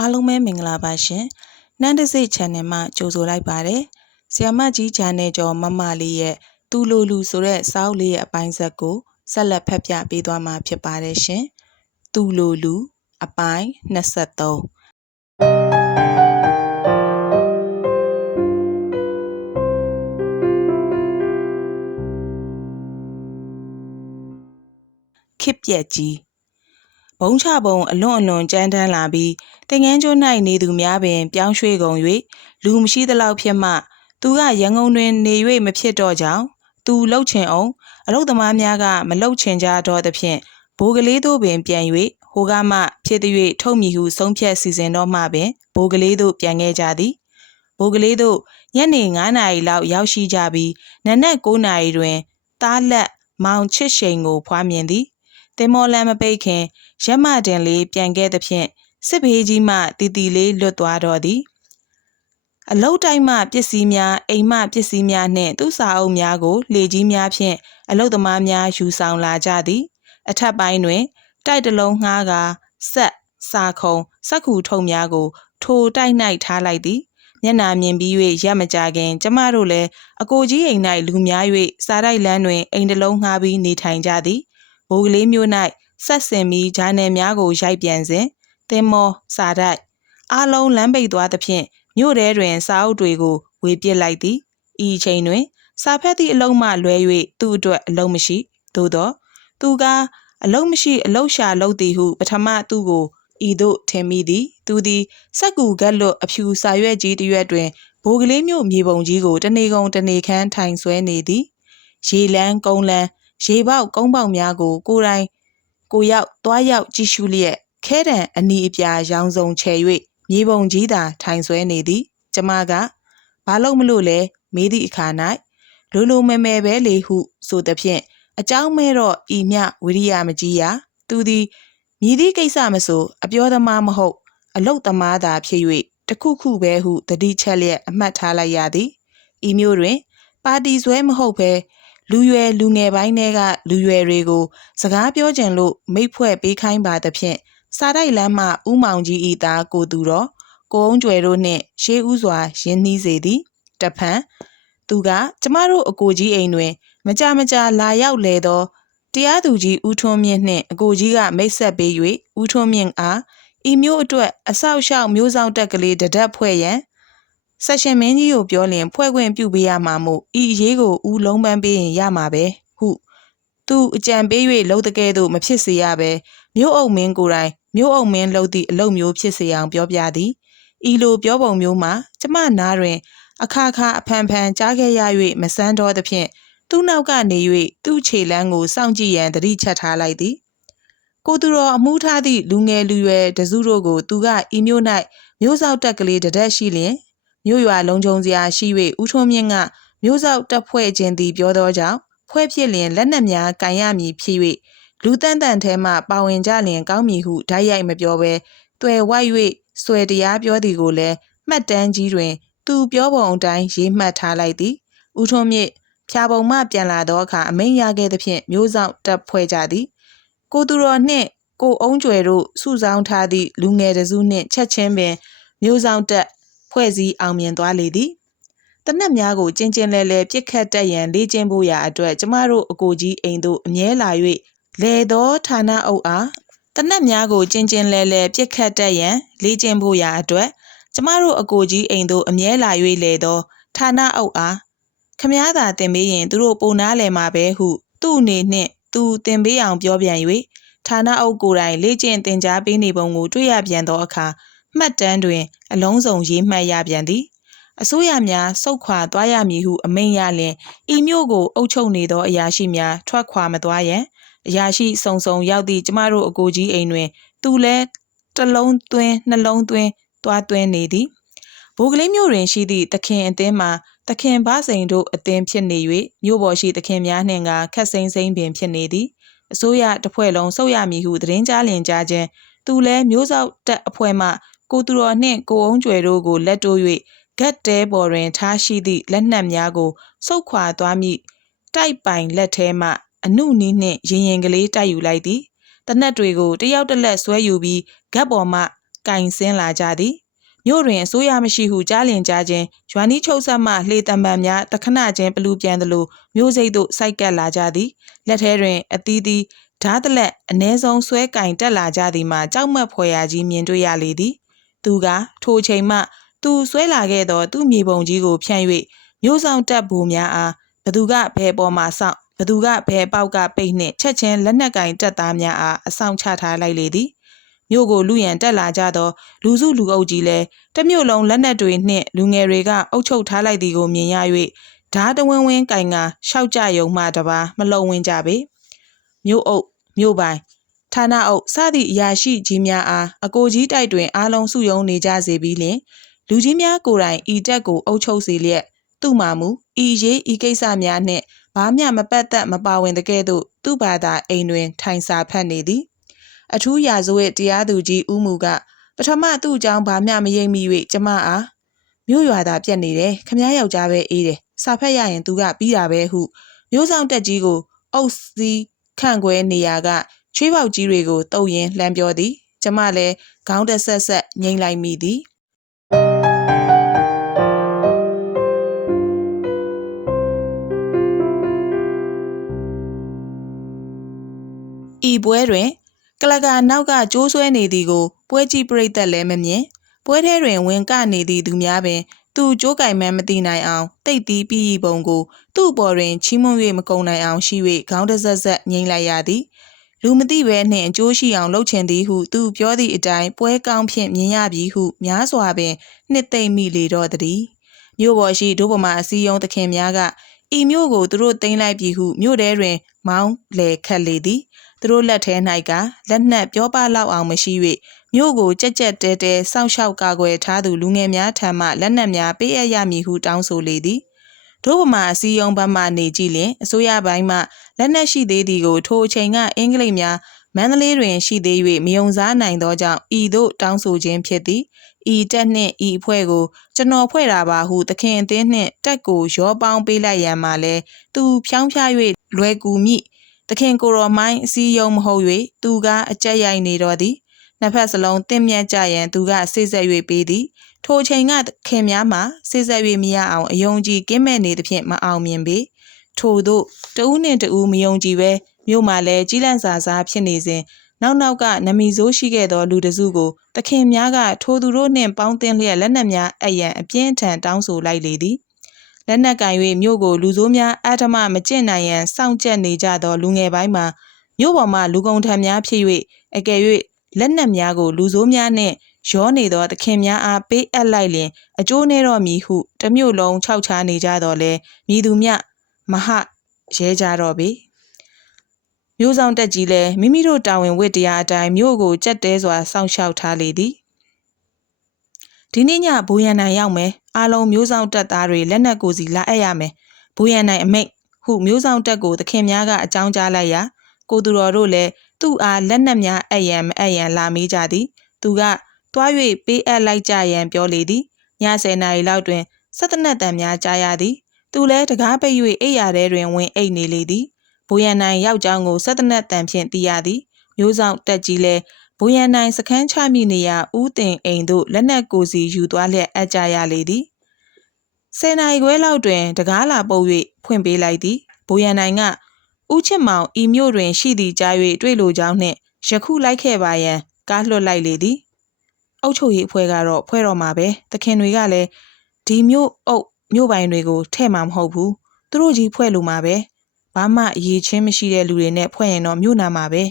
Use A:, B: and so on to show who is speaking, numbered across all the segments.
A: အားလုံးပဲမင်္ဂလာပါရှင်။နှမ်းတစိတ် channel မှာကြိုဆိုလိုက်ပါတယ်။ဆီယမကြီး channel ကျော်မမလေးရဲ့သူလိုလူဆိုတဲ့စာအုပ်လေးရဲ့အပိုင်းဆက်ကိုဆက်လက်ဖတ်ပြပေးသွားမှာဖြစ်ပါတယ်ရှင်။သူလိုလူအပိုင်း23ခစ်ပြက်ကြီး ဘုံချဘုံအလွန်အလွန်ကြမ်းတမ်းလာပြီးတင်ငန်းကျွန်း၌နေသူများပင် ပြောင်းရွှေ့ကုန်၍လူမရှိသလောက်ဖြစ်မှသူကရန်ကုန်တွင်နေ၍မဖြစ်တော့ကြောင်းသူလှုပ်ချင်အောင်အလုသမားများကမလှုပ်ချင်ကြတော့သဖြင့်ဘိုးကလေးတို့ပင်ပြန်၍ဟိုကမှဖြစ်သည်၍ထုတ်မိဟုဆုံးဖြတ်စီစဉ်တော့မှပင်ဘိုးကလေးတို့ပြန်ခဲ့ကြသည်ဘိုးကလေးတို့ညနေ9နာရီလောက်ရောက်ရှိကြပြီးနနက်9နာရီတွင် သားလက်မောင်ချစ်ရှိန်ကိုဖွားမြင်သည် တင်မော်လန်မပိတ်ခင်ရက်မတင်လေးပြန်ခဲ့သဖြင့်စစ်ဘေးကြီးမှတီတီလေးလွတ်သွားတော့သည်အလုတ်တိုင်းမှပစ္စည်းများအိမ်မှပစ္စည်းများနှင့်သူ့စာအုပ်များကိုလေကြီးများဖြင့်အလုတ်သမားများယူဆောင်လာကြသည် အထက်ပိုင်းတွင် တိုက်တလုံးငှားကဆက်စာခုံစက်ကူထုံများကို ထိုတိုက်၌ထားလိုက်သည်မျက်နာမြင်ပြီး၍ရက်မကြခင် ကျမတို့လည်းအကိုကြီးအိမ်၌လူများ၍စားတိုက်လန်းတွင်အိမ်တလုံးငှားပြီးနေထိုင်ကြသည် ဘိုးကလေးမျိုး၌ဆက်စင်ပြီးဂျာနယ်များကိုရိုက်ပြန်စဉ်သင်မောစာတိုက်အားလုံးလမ်းပိတ်သွားသဖြင့်မြို့ထဲတွင်စာအုပ်တွေကိုဝေပစ်လိုက်သည်ဤအချိန်တွင် စာဖက်သည့်အလုံးမှလွဲ၍သူ့အတွက်အလုံးမရှိသို့သောသူကအလုံးမရှိအလုံးရှာလုပ်သည်ဟုပထမသူ့ကိုဤသို့ထင်မိသည်သူသည်စက်ကူကက်လွတ်အဖြူစာရွက်ကြီးတစ်ရွက်တွင်ဘိုးကလေးမျိုးမြေပုံကြီးကိုတနေကုန်တနေခမ်းထိုင်ဆွဲနေသည်ရေလန်းကုန်းလန်း ရေပေါက်ကုန်းပေါက်များကိုကိုယ်တိုင်ကိုရောက်သွားရောက်ကြည့်ရှုလျက်ခဲတံအနီအပြာရောင်စုံချဲ၍မြေပုံကြီးသာထိုင်ဆွဲနေသည်ကျမကဘာလို့မလို့လဲမေးသည့်အခါ၌လိုလိုမဲမဲပဲလေဟု ဆိုသဖြင့်အเจ้าမဲတော့ဤမြဝိရိယမကြီးရာသူသည်မြည်သည့်ကိစ္စမဆိုအပြောသမားမဟုတ် အလုတ်သမားသာဖြစ်၍တခုခုပဲဟုတတိချက်လျက်အမှတ်ထားလိုက်ရသည်ဤမျိုးတွင် ပါတီဆွဲမဟုတ်ဘဲ လူရွယ်လူငယ်ပိုင်းတွေကလူရွယ်တွေကို စကားပြောကြင်လို့မိတ်ဖွဲ့ပေးခိုင်းပါသဖြင့်စာတိုက်လမ်းမှဥမောင်ကြီးဤသားကိုသူတော်ကိုအောင်ကျွယ်တို့နှင့်ရှေးဥစွာရင်းနှီးစေသည်တဖန်သူကကျမတို့အကိုကြီးအိမ်တွင် မကြမကြာလာရောက်လေသောတရားသူကြီးဦးထွန်းမြင့်နှင့်အကိုကြီးကမိတ်ဆက်ပေး၍ဦးထွန်းမြင့်အားဤမျိုးအတွက်အဆောက်အအုံမျိုးဆောင်တက်ကလေးတဒတ်ဖွဲ့ရန် ဆက်ရှင်မင်းကြီးကိုပြောလင်ဖွဲ့ခွင့်ပြုပေးရမှာမို့ဤအရေးကိုဦးလုံးပန်းပေးရင်ရမှာပဲဟုသူအကြံပေး၍လှုပ်တကဲ့သို့မဖြစ်စေရပဲမြို့အုပ်မင်းကိုယ်တိုင်မြို့အုပ်မင်းလှုပ်သည့်အလုပ်မျိုးဖြစ်စေအောင်ပြောပြသည်ဤလိုပြောပုံမျိုးမှာကျမနားတွင် အခါခါအဖန်ဖန်ကြားခဲ့ရ၍မဆန်းတော့သဖြင့်သူ့နောက်ကနေ၍သူ့ခြေလမ်းကိုစောင့်ကြည့်ရန်တတိချက်ထားလိုက်သည်ကိုသူတော်အမှုထားသည့်လူငယ်လူရွယ်တစုတို့ကိုသူကဤမျိုး၌မျိုးစောက်တက်ကလေးတဒက်ရှိလျင် မြို့ရွာလုံးချုံစရာရှိ၍ဦးထွန်းမြင့်ကမျိုးစောက်တက်ဖွဲ့ခြင်းသည်ပြောသောကြောင့်ဖွဲ့ဖြစ်လျင်လက်နက်များကန်ရမည်ဖြစ်၍လူတန်တန်ထဲမှပါဝင်ကြလျင်ကောင်းမည်ဟုဓာတ်ရိုက်မပြောဘဲတွေ့ဝိုက်၍ဆွဲတရားပြောသည်ကိုလည်းမှတ်တမ်းကြီးတွင် သူပြောပုံအတိုင်းရေးမှတ်ထားလိုက်သည်ဦးထွန်းမြင့်ဖြာပုံမှပြန်လာသောအခါအမိန်ရခဲ့သဖြင့်မျိုးဆောင်တက်ဖွဲ့ကြသည် ကိုသူတော်နှင့်ကိုအုံးကျွယ်တို့စုဆောင်းထားသည့်လူငယ်တစုနှင့်ချက်ချင်းပင်မျိုးဆောင်တက် ဖွဲ့စည်းအောင်မြင်သွားလေသည်တနက်များကိုကျင်းကျင်းလဲလဲပြစ်ခတ်တက်ရန်လေ့ကျင့်ဖို့ရာအတွက်ကျမတို့အကိုကြီးအိမ်သို့အမြဲလာ၍လေသောဌာနအုပ်အားတနက်များကိုကျင်းကျင်းလဲလဲပြစ်ခတ်တက်ရန်လေ့ကျင့်ဖို့ရာအတွက်ကျမတို့အကိုကြီးအိမ်သို့အမြဲလာ၍လေသောဌာနအုပ်အားခမားသာတင်ပေးရင်သူတို့ပုံနာလဲမှာပဲဟု သူ့အနေနှင့်သူတင်ပေးအောင်ပြောပြန်၍ဌာနအုပ်ကိုယ်တိုင်လေ့ကျင့်သင်ကြားပေးနေပုံကိုတွေ့ရပြန်သောအခါ မှတ်တမ်းတွင် အလုံးစုံရေးမှတ်ရပြန်သည်အစိုးရများစုတ်ခွာသွားရမည်ဟုအမိန့်ရလျင်ဤမျိုးကိုအုပ်ချုပ်နေသောအရာရှိများထွက်ခွာမသွားရန်အရာရှိစုံစုံရောက်သည့်ကျမတို့အကိုကြီးအိမ်တွင် သူလည်းတစ်လုံးသွင်းနှလုံးသွင်းသွားသွင်းနေသည်ဘိုးကလေးမျိုးတွင်ရှိသည့်သခင်အသင်းမှာသခင်ဗစိန်တို့အသင်းဖြစ်နေ၍မြို့ပေါ်ရှိသခင်များနှင့်ကခက်စိမ့်စိမ့်ပင်ဖြစ်နေသည်အစိုးရတစ်ဖွဲ့လုံးစုပ်ရမည်ဟုသတင်းကြားလင်ကြားခြင်းသူလည်းမျိုးစောက်တက်အဖွဲ့မှ ကိုသူတော်နှင့်ကိုအောင်ကျွယ်တို့ကိုလက်တိုး၍ဂတ်တဲပေါ်တွင်ထားရှိသည့်လက်နက်များကိုစုပ်ခွာသွားမိတိုက်ပိုင်လက်ထဲမှအနုနီးနှင့်ရင်ရင်ကလေးတိုက်ယူလိုက်သည်တနက်တွေကိုတယောက်တစ်လက်ဆွဲယူပြီးဂတ်ပေါ်မှကင်ဆင်းလာကြသည်မြို့တွင်အစိုးရမရှိဟုကြားလင်ကြားခြင်းရွာနီးချုပ်ဆက်မှလှေတံပံများတခဏချင်းပလူပြန်သလိုမြို့စိတ်သို့စိုက်ကပ်လာကြသည်လက်ထဲတွင်အသီးသီးဓာတ်တလက်အ ਨੇ ဆုံးဆွဲကင်တက်လာကြသည်မှာကြောက်မက်ဖွယ်ရာကြီးမြင်တွေ့ရလေသည် သူကထိုအချိန်မှ သူဆွဲလာခဲ့သော သူ့မြေပုံကြီးကိုဖြန့်၍မြို့ဆောင်တပ်ဗိုလ်များအားဘသူကဘယ်ပေါ်မှစောင့်ဘသူကဘယ်ပေါက်ကပိတ်နှင့်ချက်ချင်းလက်နက်ကင်တပ်သားများအားအဆောင်ချထားလိုက်လေသည်မြို့ကိုလူရန်တက်လာကြသောလူစုလူအုပ်ကြီးလည်းတစ်မြို့လုံးလက်နက်တွေနှင့်လူငယ်တွေကအုပ်ချုပ်ထားလိုက်သည်ကိုမြင်ရ၍ဓာတဝင်းဝင်းကင်ကရှောက်ကြယုံမှတပါမလုံဝင်ကြပေမြို့အုပ်မြို့ပိုင် ဌာနအုပ်စသည့်အရာရှိကြီးများအားအကိုကြီးတိုက်တွင်အားလုံးစုယုံနေကြစေပြီးလျှင်လူကြီးများကိုယ်တိုင်ဤတက်ကိုအုပ်ချုပ်စေလျက်သူ့မှာမူဤရေးဤကိစ္စများနှင့်ဘာမျှမပတ်သက်မပါဝင်တကဲ့သို့သူ့ဘာသာအိမ်တွင် ထိုင်စာဖတ်နေသည်အထူးရာဇဝတ်တရားသူကြီးဦးမူကပထမသူ့အကြောင်းဘာမျှမရိပ်မိ၍ကျမအားမြို့ရွာသားပြက်နေတယ်ခမည်းယောက်ျားပဲအေးတယ်စာဖတ်ရရင်သူကပြီးတာပဲဟု မျိုးဆောင်တက်ကြီးကိုအုပ်စီးခန့်ခွဲနေရာက ချွေးပေါက်ကြီးတွေကိုတုပ်ရင်းလှမ်းပြောသည်ကျမလည်းခေါင်းတက်ဆက်ဆက်ငိမ့်လိုက်မိသည်ဤပွဲတွင်ကလကာနောက်ကကျိုးဆွဲနေသည်ကိုပွဲကြည့်ပရိသတ်လည်းမမြင်ပွဲထဲတွင်ဝင်ကနေသည့်သူများပင် သူကြိုးကင်မှန်းမသိနိုင်အောင်တိတ်တီးပြီးပုံကို သူ့ပေါ်တွင်ချီးမွမ်း၍မကုံနိုင်အောင်ရှိ၍ခေါင်းတဆက်ဆက်ငိမ့်လိုက်ရသည် လူမသိဘဲနှင့်အကျိုးရှိအောင်လှုပ်ချင်သည်ဟုသူပြောသည့်အတိုင်းပွဲကောင်းဖြင့်မြင်ရပြီဟုများစွာပင်နှစ်သိမ့်မိလေတော့သည်မြို့ပေါ်ရှိဒုဗမာအစည်းအရုံးသခင်များကဤမြို့ကိုသူတို့သိမ်းလိုက်ပြီဟုမြို့ထဲတွင် မောင်းလေခတ်လေသည်သူတို့လက်ထဲ၌ကလက်နက်ပြောပလောက်အောင်မရှိ၍မြို့ကိုကြက်ကြက်တဲတဲစောင့်ရှောက်ကာကွယ်ထားသူလူငယ်များထံမှလက်နက်များပေးအပ်ရမည်ဟုတောင်းဆိုလေသည် တို့ဗမာအစည်းအရုံးဘက်မှနေကြည့်လျင်အစိုးရပိုင်းမှလက်နက်ရှိသေးသည်ကိုထိုအချိန်ကအင်္ဂလိပ်များမန္တလေးတွင်ရှိသေး၍မယုံစားနိုင်သောကြောင့်ဤသို့တောင်းဆိုခြင်းဖြစ်သည်ဤတက်နှင့်ဤအဖွဲ့ကိုကျွန်တော်ဖွဲ့တာပါဟုသခင်အသင်းနှင့်တက်ကိုရောပေါင်းပေးလိုက်ရန်မှလည်းသူဖြောင်းဖြား၍လွယ်ကူမိသခင်ကိုတော်မိုင်းအစည်းယုံမဟုတ်၍သူကအကြက်ရိုက်နေတော်သည် နှစ်ဖက်စလုံးတင့်မြတ်ကြရန်သူကစိတ်ဆက်၍ပေးသည်ထိုချိန်ကခင်များမှာစိတ်ဆက်၍မရအောင်အယုံကြည်ကင်းမဲ့နေသဖြင့်မအောင်မြင်ပေထို့သောတဦးနှင့်တဦးမယုံကြည်ပဲမြို့မှာလည်းကြီးလန့်စာစားဖြစ်နေစဉ်နောက်နောက်ကနမီဆိုးရှိခဲ့သောလူတစုကိုတခင်များကထိုသူတို့နှင့်ပေါင်းသင်းလျက်လက်နက်များအယံအပြင်းထန်တောင်းဆိုလိုက်လေသည်လက်နက်ကင်၍မြို့ကိုလူဆိုးများအထမမကျင့်နိုင်ရန်စောင့်ကြက်နေကြသောလူငယ်ပိုင်းမှာမြို့ပေါ်မှလူကုန်ထံများဖြစ်၍အကယ်၍ လက်နက်များကို လူဆိုးများနှင့်ရောနေသောသခင်များအားပေးအပ်လိုက်လျင် အကျိုးနေတော့မည်ဟုတမျိုးလုံးခြောက်ချားနေကြတော့လဲမြည်သူမြမဟရဲကြတော့ပေမျိုးဆောင်တက်ကြီးလည်းမိမိတို့တာဝန်ဝတ္တရားအတိုင်းမြို့ကိုကြက်တဲစွာစောင့်ရှောက်ထားလေသည်ဒီနေ့ညဘိုးရန်နိုင်ရောက်မယ်အားလုံးမျိုးဆောင်တက်သားတွေလက်နက်ကိုစီလာအပ်ရမယ်ဘိုးရန်နိုင်အမိတ်ဟုမျိုးဆောင်တက်ကိုသခင်များကအကြောင်းကြားလိုက်ရာ ကိုသူတော်တို့လည်းသူ့အားလက်နက်များအပ်ရန်မအပ်ရန်လာမေးကြသည်သူကတွား၍ပေးအပ်လိုက်ကြရန်ပြောလေသည်ည10နာရီလောက်တွင်စက်တနက်တန်များကြားရသည်သူလည်းတကားပိတ်၍အိပ်ရာထဲတွင်ဝင်အိပ်နေလေသည်ဘိုးရန်နိုင်ယောက်ျောင်းကိုစက်တနက်တန်ဖြင့်တီးရသည်မျိုးဆောင်တက်ကြီးလည်းဘိုးရန်နိုင်စခန်းချမိနေရာဦးတင်အိမ်သို့လက်နက်ကိုစီယူသွားလျက်အပ်ကြရလေသည်ဆယ်နာရီခွဲလောက်တွင်တကားလာပုတ်၍ဖွင့်ပေးလိုက်သည်ဘိုးရန်နိုင်က ဦးချစ်မောင်ဤမြို့တွင်ရှိသည့်ကြား၍တွေ့လိုကြောင်းနှင့်ယခုလိုက်ခဲ့ပါရန်ကားလွှတ်လိုက်လေသည်အုတ်ချုပ်ရေးအဖွဲ့ကတော့ဖွဲ့တော့မှာပဲသခင်တွေကလည်းဒီမြို့အုပ်မြို့ပိုင်တွေကိုထဲ့မှာမဟုတ်ဘူးသူတို့ကြီးဖွဲ့လို့မှာပဲဘာမှအရေးချင်းမရှိတဲ့လူတွေနဲ့ဖွဲ့ရင်တော့မြို့နာမှာပဲ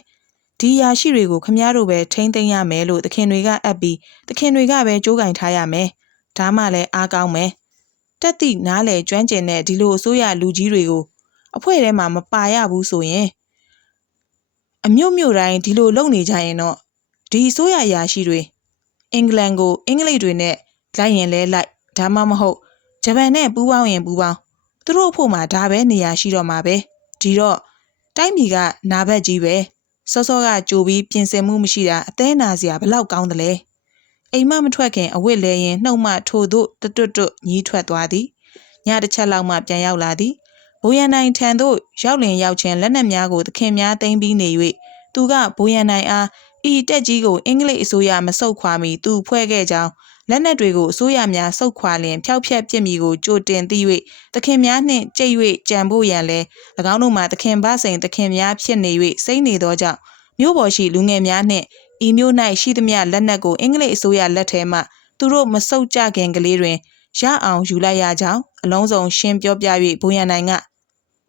A: ဒီယာရှိတွေကိုခမည်းတော်ပဲထိမ့်သိမ်းရမယ်လို့သခင်တွေကအပ်ပြီးသခင်တွေကပဲကြိုးကင်ထားရမယ်ဒါမှလည်းအားကောင်းမယ်တက်သည့်နားလေကျွမ်းကျင်တဲ့ဒီလိုအစိုးရလူကြီးတွေကို အဖွဲ့ထဲမှာမပါရဘူးဆိုရင်အမျိုးမျိုးတိုင်းဒီလိုလုပ်နေကြရင်တော့ဒီအစိုးရရာရှိတွေအင်္ဂလန်ကိုအင်္ဂလိပ်တွေနဲ့လိုက်ရင်လဲလိုက်ဒါမှမဟုတ်ဂျပန်နဲ့ပူးပေါင်းရင်ပူးပေါင်းသူတို့ဖို့မှာဒါပဲနေရာရှိတော့မှာပဲဒီတော့တိုင်းပြည်ကနာဘက်ကြီးပဲစောစောကကြိုပြီးပြင်ဆင်မှုမရှိတာအသေးနာစရာဘလောက်ကောင်းတယ်လဲအိမ်မမထွက်ခင်အဝတ်လဲရင်နှုတ်မှထို့သို့တွတ်တွတ်ညီးထွက်သွားသည်ညတစ်ချက်လောက်မှပြန်ရောက်လာသည် ဘိုးရန်နိုင်ထံသို့ရောက်လင်ရောက်ချင်းလက်နက်များကိုသခင်များသိမ်းပြီးနေ၍သူကဘိုးရန်နိုင်အားဤဤတက်ကြီးကိုအင်္ဂလိပ်အစိုးရမဆုတ်ခွာမီသူဖွဲ့ခဲ့ကြောင်းလက်နက်တွေကိုအစိုးရများဆုတ်ခွာလျင်ဖျောက်ဖျက်ပစ်မည်ကိုကြိုတင်သိ၍သခင်များနှင့်ကြိတ်၍ကြံဖို့ရန်လဲ၎င်းတို့မှာသခင်ဗစိန်သခင်များဖြစ်နေ၍စိတ်နေသောကြောင့်မြို့ပေါ်ရှိလူငယ်များနှင့်ဤမြို့၌ရှိသမျှလက်နက်ကိုအင်္ဂလိပ်အစိုးရလက်ထဲမှသူတို့မဆုတ်ကြခင်ကလေးတွင် ရအောင်ယူလိုက်ရကြောင်းအလုံးစုံရှင်းပြောပြ၍ဘိုးရန်နိုင်က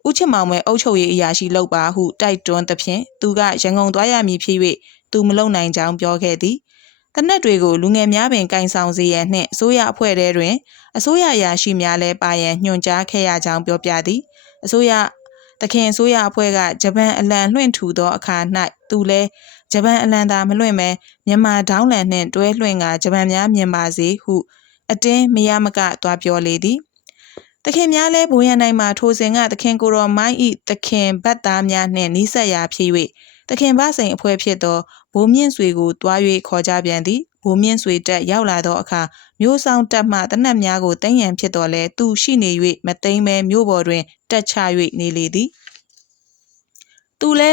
A: ဦးချစ်မောင်မဲအုပ်ချုပ်ရေးအရာရှိလုပ်ပါဟုတိုက်တွန်းသဖြင့်သူကရန်ကုန်သွားရမည်ဖြစ်၍သူမလုံနိုင်ကြောင်းပြောခဲ့သည်တနက်တွေကိုလူငယ်များပင်ကင်ဆောင်စေရန်နှင့်အစိုးရအဖွဲ့ထဲတွင်အစိုးရအရာရှိများလည်းပါရန်ညွှန်ကြားခဲ့ရကြောင်းပြောပြသည်အစိုးရသခင်အစိုးရအဖွဲ့ကဂျပန်အလံလွှင့်ထူသောအခါ၌သူလည်းဂျပန်အလံသာမလွှင့်မဲမြန်မာဒေါင်းလန်နှင့်တွဲလွှင့်ကဂျပန်များမြင်ပါစေဟု အတင်းမရမကသွားပြောလေသည်သခင်များလဲဘိုးရန်နိုင်မှာထိုစဉ်ကသခင်ကိုတော်မိုင်းဤသခင်ဘတ်သားများနှင့်နီးစပ်ရာဖြစ်၍သခင်ဗစိန်အဖွဲ့ဖြစ်သောဘိုးမြင့်ဆွေကိုတွား၍ခေါ်ကြပြန်သည်ဘိုးမြင့်ဆွေတက်ရောက်လာသောအခါမျိုးဆောင်တက်မှတနက်များကိုတင်းရန်ဖြစ်တော်လဲသူရှိနေ၍မသိမ်းမဲမြို့ပေါ်တွင်တက်ချ၍နေလေသည်သူလဲ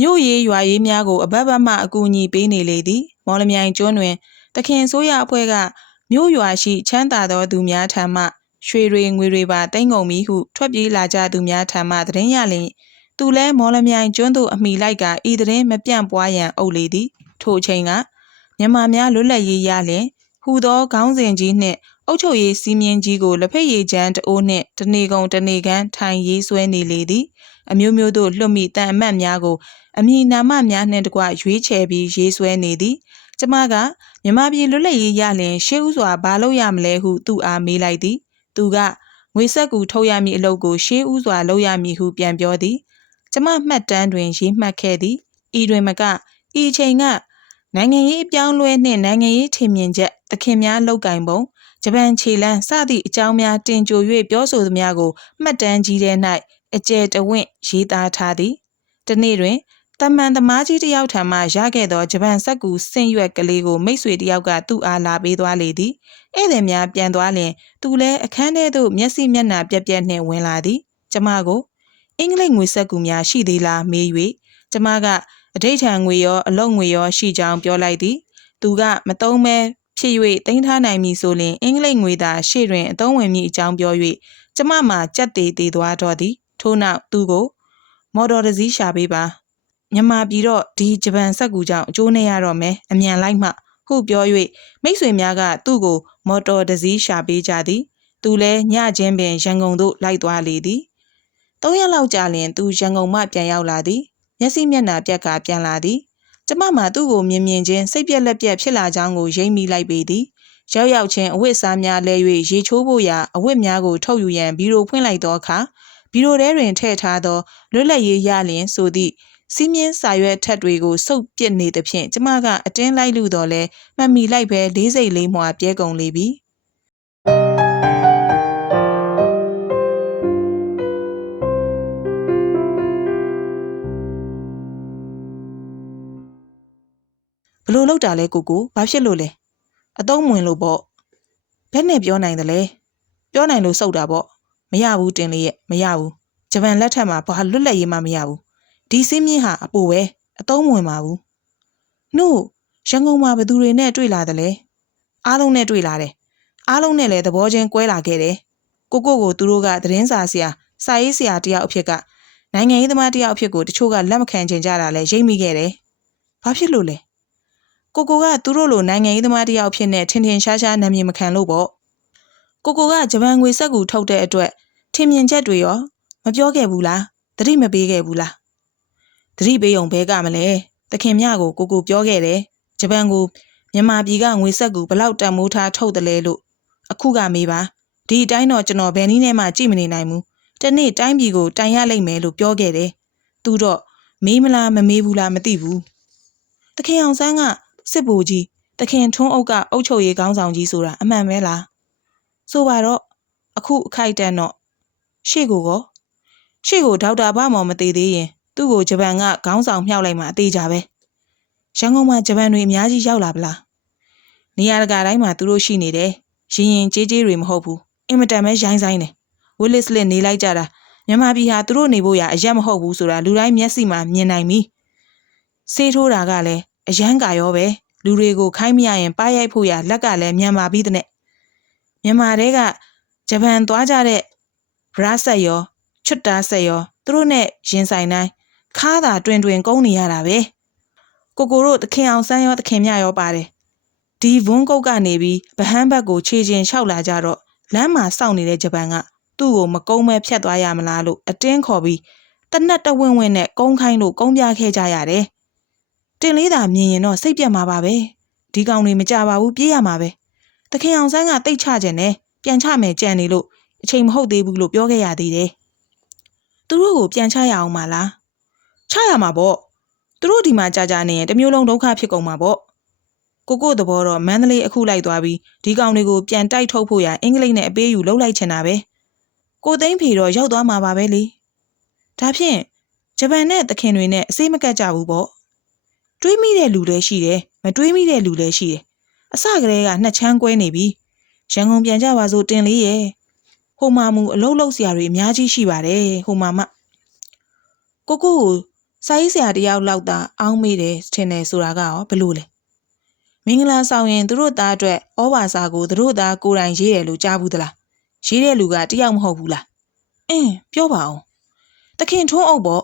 A: မြို့ရေးရွာရေးများကိုအဘက်ဘက်မှအကူအညီပေးနေလေသည်မော်လမြိုင်ကျွန်းတွင်တခင်ဆိုးရအဖွဲ့က မြို့ရွာရှိချမ်းသာသောသူများထံမှရွှေတွေငွေတွေပါတိမ့်ကုန်ပြီဟုထွက်ပြေးလာကြသူများထံမှသတင်းရလျင်သူလဲမော်လမြိုင်ကျွန်းသို့အမိလိုက်ကဤသတင်းမပြန့်ပွားရန်အုပ်လေသည်ထိုအချိန်ကမြန်မာများလွတ်လပ်ရေးရလျင်ဟူသောခေါင်းစဉ်ကြီးနှင့်အုတ်ချုပ်ရေးစီးမြင်းကြီးကိုလက်ဖက်ရည်ချမ်းတအိုးနှင့်တနေကုန်တနေကန်းထိုင်ရေးဆွဲနေလေသည်အမျိုးမျိုးတို့လွတ်မိတန်အမတ်များကိုအမည်နာမများနှင့်တကွရွေးချယ်ပြီးရေးဆွဲနေသည် ကျမကမြမပြည်လွတ်လပ်ရေးရလျင်ရှေးဥစွာဘာလုပ်ရမလဲဟုသူ့အားမေးလိုက်သည်သူကငွေဆက်ကူထုတ်ရမည့်အလုပ်ကိုရှေးဥစွာလုပ်ရမည်ဟုပြန်ပြောသည်ကျမမှတ်တမ်းတွင်ရေးမှတ်ခဲ့သည်ဤတွင်မကဤအချိန်ကနိုင်ငံရေးအပြောင်းလဲနှင့်နိုင်ငံရေးထင်မြင်ချက်သခင်များလောက်ကင်ပုံဂျပန်ခြေလန်းစသည့်အကြောင်းများတင်ကြို၍ပြောဆိုသမျှကိုမှတ်တမ်းကြီးထဲ၌အကျယ်တဝင့်ရေးသားထားသည်တနေ့တွင် တမန်သမားကြီးတယောက်ထံမှရခဲ့သောဂျပန်စက်ကူဆင့်ရွက်ကလေးကိုမိတ်ဆွေတယောက်ကသူ့အားလာပေးသွားလေသည်ဧည့်သည်များပြန်သွားလျင်သူလည်းအခန်းထဲသို့မျက်စိမျက်နှာပြက်ပြက်နှင့်ဝင်လာသည်ကျမကိုအင်္ဂလိပ်ငွေစက်ကူများရှိသေးလားမေး၍ကျမကအဋိဌံငွေရောအလုံငွေရောရှိကြောင်းပြောလိုက်သည်သူကမတုံးမဲဖြစ်၍တင်ထားနိုင်မည်ဆိုလျှင်အင်္ဂလိပ်ငွေသာရှေ့တွင်အသုံးဝင်မည်အကြောင်းပြော၍ကျမမှာကြက်သေးသေးသွားတော့သည်ထို့နောက်သူကိုမော်တော်တစ်စီးရှာပေးပါ မြန်မာပြည်တော့ဒီဂျပန်စက်ကူကြောင့်အကျိုးနဲ့ရတော့မယ်အမြန်လိုက်မှဟုပြော၍မိတ်ဆွေများကသူ့ကိုမော်တော်တစ်စီးရှာပေးကြသည်သူလည်းညချင်းပင်ရန်ကုန်သို့လိုက်သွားလေသည်သုံးရက်လောက်ကြာလျင်သူရန်ကုန်မှပြန်ရောက်လာသည်မျက်စိမျက်နှာပြက်ကပြန်လာသည်ကျမမှသူ့ကိုမြင်မြင်ချင်းစိတ်ပြက်လက်ပြက်ဖြစ်လာကြောင်းကိုရိပ်မိလိုက်ပေသည်ရောက်ရောက်ချင်းအဝတ်စားများလဲ၍ရေချိုးဖို့ရာအဝတ်များကိုထုတ်ယူရန်ဘီရိုဖွင့်လိုက်သောအခါဘီရိုထဲတွင်ထည့်ထားသောလွတ်လပ်ရေးရလျင်ဆိုသည့် စီးမြင်းစာရွက်ထက်တွေကိုစုပ်ပစ်နေသဖြင့်ကျမကအတင်းလိုက်လူတော့လဲမှတ်မိလိုက်ပဲလေးစိတ်လေးမွာပြဲကုန်လေပြီဘလို့လောက်တာလဲကိုကိုဘာဖြစ်လို့လဲအတုံးဝင်လို့ပေါ့ဘယ်နဲ့ပြောနိုင်တယ်လဲပြောနိုင်လို့စုတ်တာပေါ့မရဘူးတင်လေးရဲ့မရဘူးဂျပန်လက်ထက်မှာဘာလွတ်လပ်ရေးမှမရဘူး ဒီစင်းမြင့်ဟာအပိုပဲအတုံးဝင်ပါဘူးနှုတ်ရန်ကုန်မှာဘသူတွေနဲ့တွေ့လာတယ်လဲအားလုံးနဲ့တွေ့လာတယ်အားလုံးနဲ့လည်းသဘောချင်းကွဲလာခဲ့တယ်ကိုကိုကိုသူတို့ကသတင်းစာဆရာစာရေးဆရာတယောက်အဖြစ်ကနိုင်ငံရေးသမားတယောက်အဖြစ်ကိုတချို့ကလက်မခံချင်ကြတာလဲရိပ်မိခဲ့တယ်ဘာဖြစ်လို့လဲကိုကိုကသူတို့လိုနိုင်ငံရေးသမားတယောက်ဖြစ်နေထင်ထင်ရှားရှားနာမည်မခံလို့ပေါ့ကိုကိုကဂျပန်ငွေစက်ကူထုတ်တဲ့အတွက်ထင်မြင်ချက်တွေရောမပြောခဲ့ဘူးလားသတိမပေးခဲ့ဘူးလား သတိပေးုံဘဲကမလဲတခင်မြကိုကိုကိုပြောခဲ့တယ်ဂျပန်ကိုမြန်မာပြည်ကငွေစက်ကူဘလောက်တန်မိုးထားထုတ်တယ်လဲလို့အခုကမေးပါဒီအတိုင်းတော့ကျွန်တော်ဘယ်နည်းနဲ့မှကြည့်မနေနိုင်ဘူးတနေ့တိုင်းပြည်ကိုတိုင်ရလိမ့်မယ်လို့ပြောခဲ့တယ်သူတော့မေးမလားမမေးဘူးလားမသိဘူးတခင်အောင်ဆန်းကစစ်ဘူကြီးတခင်ထွန်းအုပ်ကအုပ်ချုပ်ရေးခေါင်းဆောင်ကြီးဆိုတာအမှန်ပဲလားဆိုပါတော့အခုအခိုက်အတန့်တော့ရှေ့ကိုကောရှေ့ကိုဒေါက်တာဘမော်မသေးသေးရင် သူ့ကိုဂျပန်ကခေါင်းဆောင်မြှောက်လိုက်မှအသေးကြပဲရန်ကုန်မှာဂျပန်တွေအများကြီးရောက်လာပလားနေရာတကာတိုင်းမှာသူတို့ရှိနေတယ်ရင်ရင်ကြေးကြေးတွေမဟုတ်ဘူးအင်မတန်ပဲရိုင်းဆိုင်တယ်ဝစ်လစ်လစ်နေလိုက်ကြတာမြန်မာပြည်ဟာသူတို့နေဖို့ရအရက်မဟုတ်ဘူးဆိုတာလူတိုင်းမျက်စိမှာမြင်နိုင်ပြီဆေးထိုးတာကလည်းအရန်ကရောပဲလူတွေကိုခိုင်းမရရင်ပါရိုက်ဖို့ရလက်ကလည်းမြန်မာပြီးတဲ့နဲ့မြန်မာတဲကဂျပန်သွားကြတဲ့ဗရာဆက်ရောချွတ်တာဆက်ရောသူတို့နဲ့ရင်ဆိုင်တိုင်း ခါတာတွင်တွင်ကုန်းနေရတာပဲကိုကိုတို့သခင်အောင်ဆန်းရောသခင်မြရောပါတယ်ဒီဝွန်းကုတ်ကနေပြီးဗဟန်းဘက်ကိုခြေချင်းလျှောက်လာကြတော့လမ်းမှာစောင့်နေတဲ့ဂျပန်ကသူ့ကိုမကုန်းမဲ့ဖြတ်သွားရမလားလို့အတင်းခေါ်ပြီးတနက်တဝင်းဝင်းနဲ့ကုန်းခိုင်းလို့ကုန်းပြခဲ့ကြရတယ်တင်လေးသာမြင်ရင်တော့စိတ်ပြတ်မှာပါပဲဒီကောင်တွေမကြပါဘူးပြေးရမှာပဲသခင်အောင်ဆန်းကတိတ်ချခြင်းနဲ့ပြန်ချမယ်ကြံနေလို့အချိန်မဟုတ်သေးဘူးလို့ပြောခဲ့ရသေးတယ်သူတို့ကိုပြန်ချရအောင်မလား ချရမှာပေါ့သူတို့ဒီမှာကြာကြာနေရင်တစ်မျိုးလုံးဒုက္ခဖြစ်ကုန်မှာပေါ့ကိုကိုသဘောတော့မန္တလေးအခုလိုက်သွားပြီးဒီကောင်တွေကိုပြန်တိုက်ထုတ်ဖို့ရအင်္ဂလိပ်နဲ့အပေးယူလှုပ်လိုက်ချင်တာပဲကိုသိန်းဖေတော့ရောက်သွားမှာပါပဲလေဒါဖြင့်ဂျပန်နဲ့သခင်တွေနဲ့အစိမ့်မကတ်ကြဘူးပေါ့တွေးမိတဲ့လူလည်းရှိတယ်မတွေးမိတဲ့လူလည်းရှိတယ်အစကတည်းကနှစ်ချမ်းကွဲနေပြီရန်ကုန်ပြန်ကြပါစို့တင်လေးရဲ့ဟိုမှာမူအလုံးလုံးစရာတွေအများကြီးရှိပါတယ်ဟိုမှာမှကိုကိုကို စာရေးဆရာတယောက်လောက်သာအောင်းမိတယ်ထင်တယ်ဆိုတာကရောဘလို့လဲမင်္ဂလာဆောင်ရင်သူတို့သားအတွက်ဩဘာစာကိုသူတို့သားကိုယ်တိုင်ရေးတယ်လို့ကြားဘူးသလားရေးတဲ့လူကတယောက်မဟုတ်ဘူးလားအင်းပြောပါအောင်တခင်ထွန်းအုပ်ပေါ့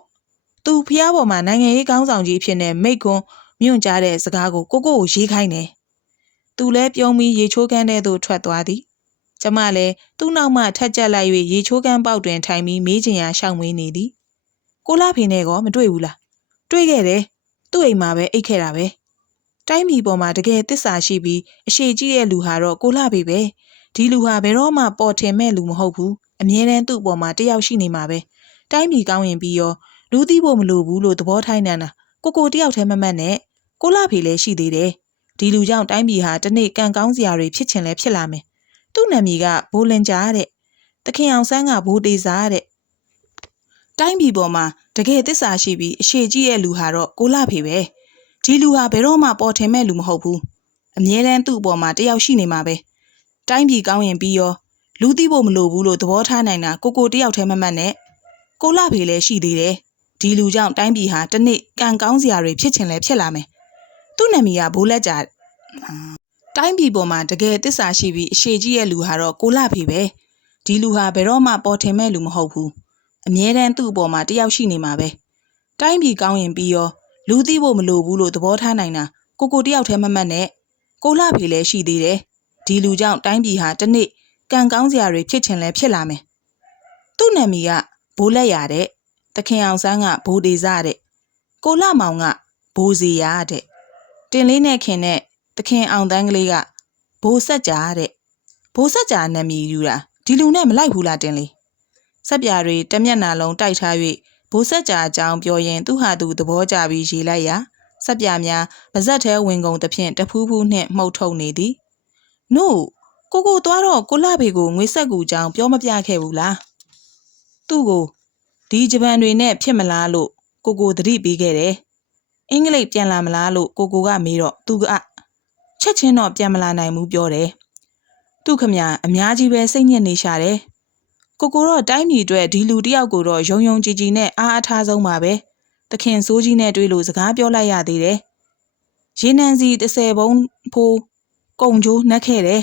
A: သူဖျားပေါ်မှာနိုင်ငံရေးကောင်းဆောင်ကြီးဖြစ်နေမိတ်ကွန်းမြွန့်ကြားတဲ့စကားကိုကိုကိုကိုရေးခိုင်းတယ်သူလဲပြုံးပြီးရေချိုးကန်းတဲ့သို့ထွက်သွားသည်ကျမလည်းသူ့နောက်မှထက်ကြက်လိုက်၍ရေချိုးကန်းပေါက်တွင်ထိုင်ပြီးမေးချင်ရာရှောက်မွေးနေသည် ကိုလာဖေနဲ့ကောမတွေ့ဘူးလားတွေ့ခဲ့တယ်သူ့အိမ်မှာပဲအိတ်ခဲ့တာပဲတိုင်းပြည်ပေါ်မှာတကယ်တစ္ဆာရှိပြီးအရှိကြီးတဲ့လူဟာတော့ကိုလာဖေပဲဒီလူဟာဘယ်တော့မှပေါ်ထင်မဲ့လူမဟုတ်ဘူးအမြဲတမ်းသူ့ပေါ်မှာတယောက်ရှိနေမှာပဲတိုင်းပြည်ကောင်းရင်ပြီးရောလူသိဖို့မလိုဘူးလို့သဘောထိုင်းနေတာကိုကိုတယောက်တည်းမမတ်နဲ့ကိုလာဖေလည်းရှိသေးတယ်ဒီလူကြောင့်တိုင်းပြည်ဟာတနေ့ကံကောင်းစရာတွေဖြစ်ချင်လဲဖြစ်လာမယ်သူ့နာမည်ကဘိုးလင်ကြားတဲ့တခင်အောင်ဆန်းကဘိုးတေးစားတဲ့ တိုင်းပြည်ပေါ်မှာတကယ်တစ္ဆာရှိပြီးအရှိကြီးရဲ့လူဟာတော့ကိုလာဖေပဲဒီလူဟာဘယ်တော့မှပေါ်ထင်မဲ့လူမဟုတ်ဘူးအမြဲတမ်းသူ့အပေါ်မှာတယောက်ရှိနေမှာပဲတိုင်းပြည်ကောင်းရင်ပြီးရောလူသိဖို့မလိုဘူးလို့သဘောထားနိုင်တာကိုကိုတယောက်တည်းမမှတ်နဲ့ကိုလာဖေလည်းရှိသေးတယ်ဒီလူကြောင့်တိုင်းပြည်ဟာတနေ့ကံကောင်းစရာတွေဖြစ်ချင်လဲဖြစ်လာမယ်သူ့နာမည်ကဘိုးလက်ကြတိုင်းပြည်ပေါ်မှာတကယ်တစ္ဆာရှိပြီးအရှိကြီးရဲ့လူဟာတော့ကိုလာဖေပဲဒီလူဟာဘယ်တော့မှပေါ်ထင်မဲ့လူမဟုတ်ဘူး အမြဲတမ်းသူ့အပေါ်မှာတယောက်ရှိနေမှာပဲတိုင်းပြည်ကောင်းရင်ပြီးရောလူသိဖို့မလိုဘူးလို့သဘောထားနိုင်တာကိုကိုတယောက်တည်းမမှတ်နဲ့ကိုလာဖေလည်းရှိသေးတယ်ဒီလူကြောင့်တိုင်းပြည်ဟာတနေ့ကံကောင်းစရာတွေဖြစ်ချင်လဲဖြစ်လာမယ်သူ့နာမည်ကဘိုးလက်ရတဲ့တခင်အောင်ဆန်းကဘိုးဒေဇတဲ့ကိုလမောင်ကဘိုးစီရတဲ့တင်လေးနဲ့ခင်နဲ့တခင်အောင်တန်းကလေးကဘိုးဆက်ကြာတဲ့ဘိုးဆက်ကြာနာမည်ယူတာဒီလူနဲ့မလိုက်ဘူးလားတင်လေး ဆက်ပြာတွေတမျက်နာလုံးတိုက်ထား၍ဘိုးဆက်ကြာအကြောင်းပြောရင်သူဟာသူသဘောကျပြီးရေးလိုက်ရာဆက်ပြာများပါဇက်ထဲဝင်ကုန်သဖြင့်တဖူးဖူးနှင့်မှုတ်ထုတ်နေသည်နို့ကိုကိုသွားတော့ကိုလာဘေကိုငွေဆက်ကူကြောင်ပြောမပြခဲ့ဘူးလားသူ့ကိုဒီဂျပန်တွေနဲ့ဖြစ်မလားလို့ကိုကိုသတိပေးခဲ့တယ်အင်္ဂလိပ်ပြန်လာမလားလို့ကိုကိုကမေးတော့သူကချက်ချင်းတော့ပြန်မလာနိုင်ဘူးပြောတယ်သူခမအများကြီးပဲစိတ်ညစ်နေရှာတယ် ကိုကိုတော့တိုင်းပြည်အတွက်ဒီလူတယောက်ကိုတော့ယုံယုံကြည်ကြည်နဲ့အားအထားဆုံးပါပဲတခင်စိုးကြီးနဲ့တွေ့လို့စကားပြောလိုက်ရသေးတယ်ရေနံစီ30ဘုံဖိုးကုံကျိုးနှက်ခဲ့တယ်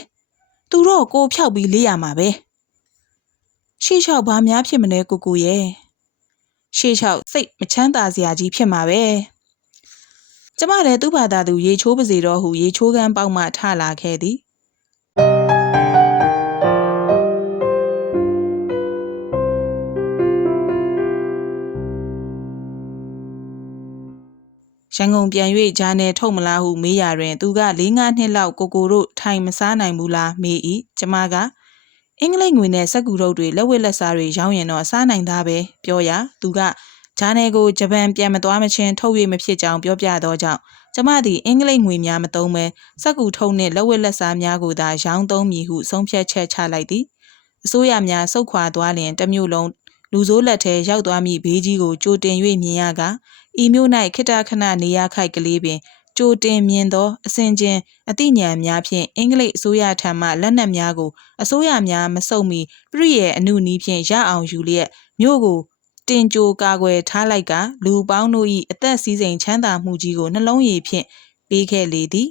A: သူတော့ကိုဖြောက်ပြီးလေးရမှာပဲရှေ့လျှောက်ဘာများဖြစ်မလဲကိုကိုရဲ့ရှေ့လျှောက်စိတ်မချမ်းသာစရာကြီးဖြစ်မှာပဲကျမလည်းသူ့ဘာသာသူရေချိုးပါစေတော့ဟုရေချိုးကန်းပေါက်မှထလာခဲ့သည် ရန်ကုန်ပြန်၍ဂျာနယ်ထုတ်မလားဟုမေးရာတွင် သူက၄-၅နှစ်လောက်ကိုကိုတို့ထိုင်မစားနိုင်ဘူးလားမေး၏ကျမကအင်္ဂလိပ်ငွေနဲ့စက်ကူထုတ်တွေလက်ဝတ်လက်စားတွေရောင်းရင်တော့စားနိုင်သားပဲပြောရာသူကဂျာနယ်ကိုဂျပန်ပြန်မသွားမချင်းထုတ်၍မဖြစ်ကြောင်းပြောပြသောကြောင့်ကျမသည်အင်္ဂလိပ်ငွေများမသုံးဘဲစက်ကူထုံနှင့်လက်ဝတ်လက်စားများကိုသာရောင်းသုံးမည်ဟုဆုံးဖြတ်ချက်ချလိုက်သည်အစိုးရများစုတ်ခွာသွားလျင်တစ်မျိုးလုံးလူဆိုးလက်ထဲရောက်သွားမိဘေးကြီးကိုကြိုတင်၍မြင်ရက ဤမျိုး၌ခိတခဏနေရခိုက်ကလေးပင်ကြိုတင်မြင်သောအစဉ်ချင်းအသိဉာဏ်များဖြင့်အင်္ဂလိပ်အစိုးရထံမှလက်နက်များကိုအစိုးရများမစုံမီပြည့်ရဲ့အမှုနည်းဖြင့်ရအောင်ယူလျက်မြို့ကိုတင်ကြိုကာကွယ်ထားလိုက်ကလူပေါင်းတို့၏အသက်စည်းစိမ်ချမ်းသာမှုကြီးကိုနှလုံးရည်ဖြင့်ပေးခဲ့လေသည်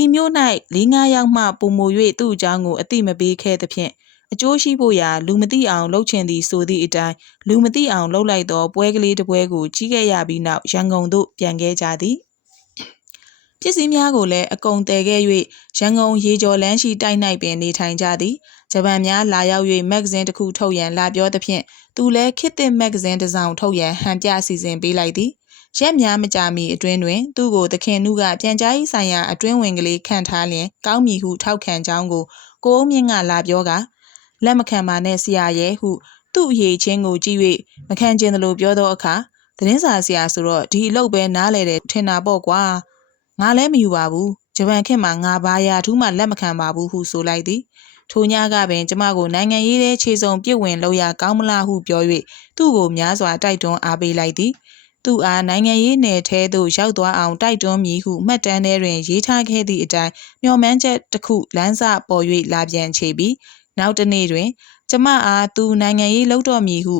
A: ဤမျိုး၌၄၅ယောက်မှပုံမူ၍သူ့အကြောင်းကိုအတိမပေးခဲ့သဖြင့် အကျိုးရှိဖို့ရာလူမသိအောင်လှုပ်ချင်သည်ဆိုသည့်အတိုင်းလူမသိအောင်လှုပ်လိုက်သောပွဲကလေးတစ်ပွဲကိုကြီးခဲ့ရပြီးနောက်ရန်ကုန်သို့ပြန်ခဲ့ကြသည်ပစ္စည်းများကိုလည်းအကုန်တည်ခဲ့၍ရန်ကုန်ရေကျော်လန်းရှိတိုက်၌ပင်နေထိုင်ကြသည်ဂျပန်များလာရောက်၍မဂ္ဂဇင်းတစ်ခုထုတ်ရန်လာပြောသဖြင့်သူလည်းခေတ်သစ်မဂ္ဂဇင်းတစ်စောင်ထုတ်ရန်ဟန်ပြစီစဉ်ပေးလိုက်သည်ရက်များမကြာမီအတွင်းတွင်သူ့ကိုသခင်နုကပြန်ကြားရေးဆိုင်ရာအတွင်းဝင်ကလေးခန့်ထားလျင်ကောင်းမည်ဟုထောက်ခံကြောင်းကိုကိုအုံးမြင့်ကလာပြောက လက်မခံပါနဲ့ဆရာရဲ့ဟုသူ့အရေးချင်းကိုကြည့်၍မခံကျင်သလိုပြောသောအခါသတင်းစာဆရာဆိုတော့ဒီအလုပ်ပဲနားလေတယ်ထင်တာပေါ့ကွာငါလည်းမယူပါဘူးဂျပန်ခေတ်မှာငါဘာရာထူးမှလက်မခံပါဘူးဟုဆိုလိုက်သည်ထိုညကပင်ကျမကိုနိုင်ငံရေးထဲခြေစုံပြစ်ဝင်လောက်ရကောင်းမလားဟုပြော၍သူ့ကိုများစွာတိုက်တွန်းအားပေးလိုက်သည်သူ့အားနိုင်ငံရေးနယ်ထဲသို့ရောက်သွားအောင်တိုက်တွန်းမည်ဟုမှတ်တမ်းထဲတွင်ရေးထားခဲ့သည့်အတိုင်းမျှော်မှန်းချက်တစ်ခုလမ်းစပေါ်၍လာပြန်ချေပြီး နောက်တစ်နေ့တွင် ကျမအားသူနိုင်ငံရေးလုပ်တော့မည်ဟု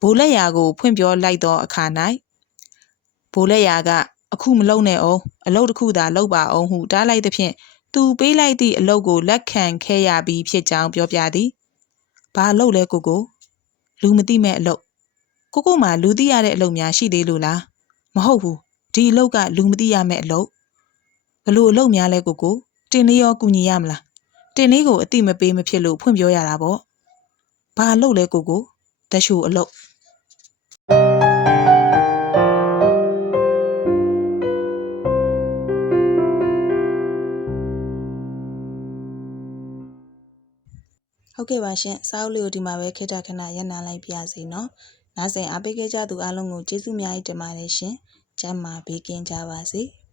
A: ဘိုးလက်ရာကို ဖွင့်ပြောလိုက်သောအခါ၌ဘိုးလက်ရာက အခုမလုံနဲ့အောင်အလုပ်တစ်ခုသာလုပ်ပါအောင်ဟုတားလိုက်သဖြင့်သူပေးလိုက်သည့်အလုပ်ကိုလက်ခံခဲ့ရပြီးဖြစ်ကြောင်းပြောပြသည်။ဘာအလုပ်လဲကိုကိုလူမသိမဲ့အလုပ်ကိုကိုမှလူသိရတဲ့အလုပ်များရှိသေးလို့လားမဟုတ်ဘူးဒီအလုပ်ကလူမသိရမဲ့အလုပ်ဘလို့အလုပ်များလဲကိုကိုတင်လေးရောကူညီရမလား တင်းလေးကိုအတိမပေးမဖြစ်လို့ဖွင့်ပြောရတာပေါ့။ဘာလို့လဲကိုကို။တက်ရှူအလုပ်ုတ်ကဲ့ပါရှင်စာအုပ်လေးကိုဒီမှာပဲခေတ္တခဏရပ်နားလိုက်ပါရစေနော်။နားဆင်အားပေးခဲ့ကြသူအားလုံးကိုကျေးဇူးများကြီးတင်ပါတယ်ရှင်။ကျမ်းမာဘေးကင်းကြပါစေ။